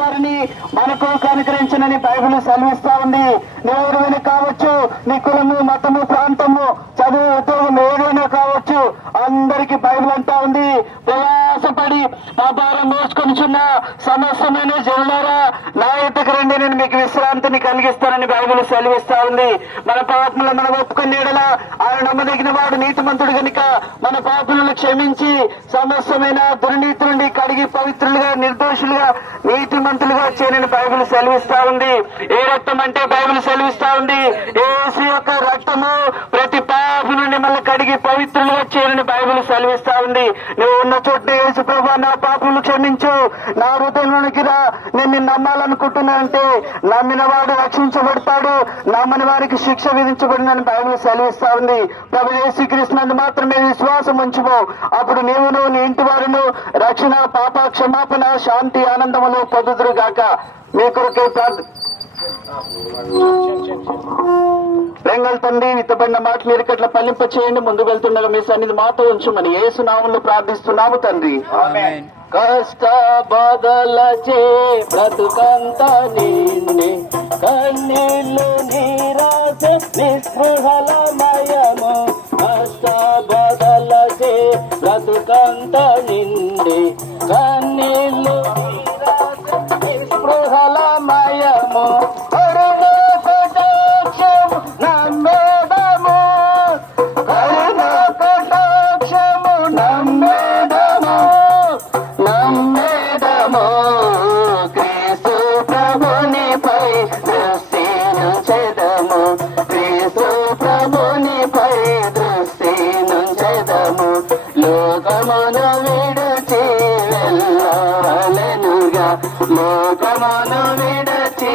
వారిని మనకు కనుకరించనని బైబిల్ సెలవిస్తా ఉంది. ఎవరైనా కావచ్చు, నీ కులము, మతము, ప్రాంతము, చదువు, ఉద్యోగం ఏదైనా కావచ్చు, అందరికి బైబిల్ అంటా ఉంది, ప్రయాసపడి ఆ భారం మోసుకొనిచున్న సమస్తమైన జనులారా నా ఎద్దకు రండి, నేను మీకు విశ్రాంతిని కలిగిస్తానని బైబిల్ సెలవిస్తా ఉంది. మన పాపములు మనం ఒప్పుకునేడలా ఆయన నమ్మదగిన వాడు, నీతిమంతుడు గనుక మన పాపములను క్షమించి సమస్తమైన దుర్నీతి నుండి కడిగి పవిత్రులుగా, నిర్దోషులుగా, నీతిమంతులుగా చేయనని బైబిల్ సెలవిస్తా ఉంది. ఏ రక్తం అంటే బైబిల్ సెలవిస్తా ఉంది, యేసు యొక్క రక్తము ప్రతి పాపం నుండి మళ్ళీ కడిగి పవిత్రులుగా చేయనని బైబిల్ సెలవిస్తా ఉంది. నువ్వు ఉన్న చోట యేసు ప్రభువా నా పాపములు క్షమించు, నా హృదయంలోనికి రా, నేను నిన్ను నమ్మాలనుకుంటున్నా అంటే నమ్మిన వాడు రక్షించబడతాడు, నమ్మని వారికి శిక్ష విధించబడినని బైబిల్ సెలవిస్తా ఉంది. ప్రభు యేసుక్రీస్తునందు మాత్రమే విశ్వాసం ఉంచుము, అప్పుడు నీవును నీ ఇంటి వారును రక్షణ, పాప క్షమాపణ, శాంతి, ఆనందములు పొందుదురు గాక. మీ కొరకే బెంగల్ తండ్రి విత్తబడిన మాటలు ఇరుకట్ల పల్లింప చేయండి. ముందు వెళ్తుండగా మీ సన్నిధి మాతో ఉంచుమని యేసు నామములో ప్రార్థిస్తున్నాము తండ్రి. కష్ట బాధలచే బ్రతుకంత నిండి, కన్నీళ్లు నిరాశ నిస్పృహల మయము. కష్ట బాధలచే బ్రతుకంత నిండి, కన్నీళ్లు నిరాశ నిస్పృహల మయము. లోకమును విడచి వెళ్ళవలెనుగా, లోకమును విడచి